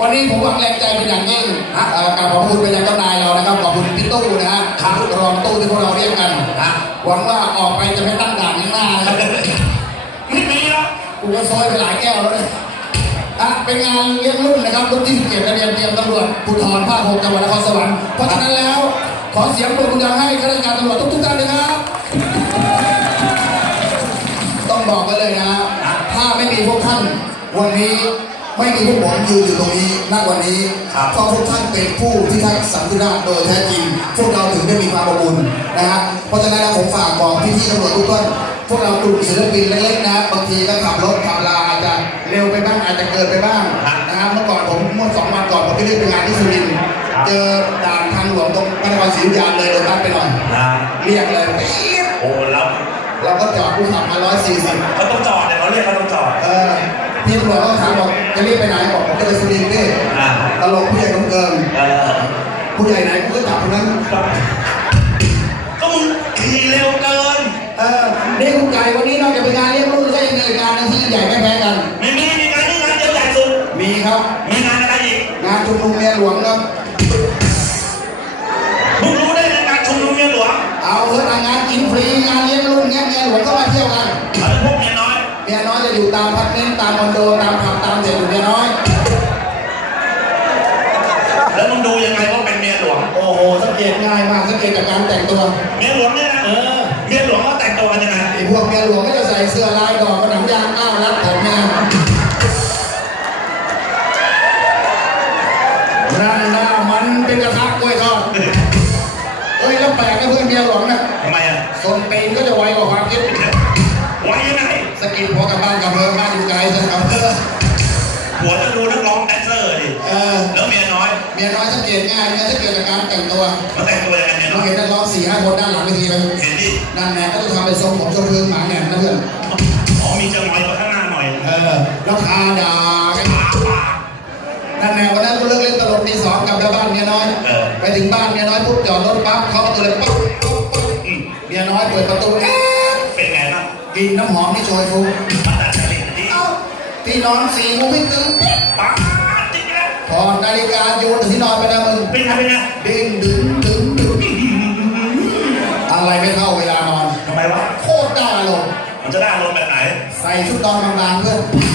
วันนี้ผมหวังแรงใจเป็นอย่างยิ่งนะเอ่อกราบขอบคุณเป็นอย่างเจ้านายเรานะครับขอบคุณพี่ตู้นะฮะครับรองตู้ที่พวกเราเรียกกันนะหวังว่าออกไปจะไม่ตั้งด่านข้างหน้านะครับไม่มีแล้วกูก็ซอยไปหลายแก้วแล้วเนี่ยอะเป็นงานเลี้ยงรุ่นนะครับรุ่นที่17นักเรียนเตรียมตำรวจภูธรภาค6จังหวัดนครสวรรค์เพราะฉะนั้นแล้ว ขอเสียงปรบมือดังให้ข้าราชการตำรวจทุกๆท่านเลยครับต้องบอกไว้เลยนะฮะถ้าไม่มีพวกท่าน วันนี้ไม่มีพวกผมยืนอยู่ตรงนี้ ณวันนี้เพราะพวกท่านเป็นผู้ที่ทักสันติราษฎร์โดยแท้จริง พวกเราถึงได้มีความอบอุ่นนะฮะเพราะฉะนั้นแล้วผมฝากบอกพี่ๆตำรวจทุกท่านพวกเรากลุ่มศิลปินเล็กๆนะบางทีก็ขับรถขับลาอาจจะเร็วไปบ้างอาจจะเกินไปบ้างนะฮะเมื่อก่อนผมเมื่อสองวันก่อนผมไปเล่นไปงานที่สุรินทร์เจอด่านทางหลวงตรงพระนครศรีอยุธยาเลยเดินตัดไปหน่อยนะเรียกเลยปี๊ดโอ้แล้วเราก็จอดผู้ขับมา140เขาต้องจอดเนี่ยเขาเรียกเขาต้องจอดเออพี่ตำรวจก็ ใหญ่ไหนกูก็จับคนนั้นก็มึงขี่เร็วเกิน เออนี่คุณไก่วันนี้นอกจากเป็นงานเลี้ยงรุ่นก็ยังมีงานหนึงที่ใหญ่ไม่แพ้กัน ไม่มีมีงานที่งานเดียวใหญ่สุด มีครับ มีงานอะไรอีก งานชุมนุมเมียหลวงครับ มึงรู้ได้ไงงานชุมนุมเมียหลวง เอาเถอะงานกินฟรีงานเลี้ยงรุ่นเงี้ยเมียหลวงก็มาเที่ยวกันแล้วพวกเมียน้อย เมียน้อยจะอยู่ตามพักเน้นตามคอนโดตามผับตามเด็กอยู่เมียน้อย แล้วมึงดูยังไงว่าเป็นเมียหล วง โอ้โหสังเกตง่ายมากสังเกตจากการแต่งตัวเมียหลวงเนี่ยนะเออเมียหลวงเขาแต่งตัวกันยังไงไอ้พวกเมียหลวงก็จะใส่เสื้อลายดอกกระหน่ำยางอ้าวรัดผมเนี่ยนั่นนะมันเป็นกระทะกล้วยทอดเอ้ยแล้วแปลกนะเพื่อนเมียหลวงนะทำไมอะส่งตีนก็จะไวกว่าความคิดไว้ยังไงสกินพอกลับบ้าน มียน้อยสังเกตง่ายเมียสังเกตจากการแต่งตัวเขาแต่งตัวยังไงเมียเราน้อยเห็นนักร้องสี่ห้าคนด้านหลังเวทีเลยเห็นดินั่นแหละก็จะทำเป็นทรงผมทรงเรืองหมาแหนมนะเพื่อนอ๋อมีจะน้อยกว่าข้างหน้าหน่อยเออแล้วทาด่ากันปากปากนั่นแหละวันนั้นกูเลิกเล่นตลกตีสองกลับไปบ้านเมียน้อยเออไปถึงบ้านเมียน้อยปุ๊บจอดรถปั๊บเขาประตูเลยปั๊บปั๊บปั๊บอืมเมียน้อยเปิดประตูเอ๊ะเป็นไงบ้างกลินน้ำหอมที่โชยฟุ้งมาตัดสลิงดิเอ้าที่นอนสี่โมงไม่ตื่นป้าจริงนะ ถอดนาฬิกาโยนที่นอนไปนะมึงเป็นไงเป็นไงเด้งดึงดึงดึงอะไรไม่เท่าเวลานอนทำไมวะโคตรได้อารมณ์มันจะได้อารมณ์แบบไหน ใส่ชุดนอนบางๆเพื่อน